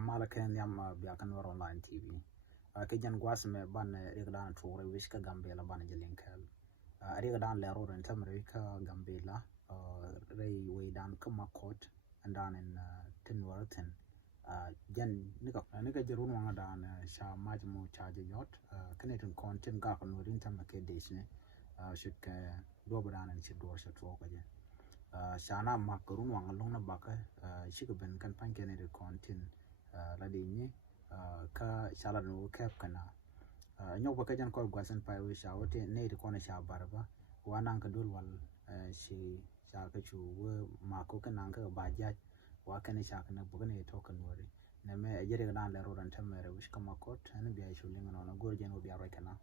Malakan Yam Biakan online TV. Kajan Guasme ban Rigdan Ture Wiska Gambela Banajalinkel. Rigdan Lero and Tamarika Gambela, Ray way down Kuma Court and down in Tinworth Jan Nika Jerun dan Sha Majmo charge yacht, Canadian content Gakan within Tamake Disney, should Dobadan and Shidor Shatroka. Shana Makarun Wangalona Baka, Shikaben can find Canada content, Ladini, Ka Shalano Capcana. No Bakajan called Guasan Pai wish out native Cornisha Barba, one uncle Dulwal, she Shakachu, Marco Kananka, Bajat, Wakani Shakana, Bugani token worry. Name a Jerigan Lero and Tamara, which come a court, and be a shooting on a good gen will be a reckoner.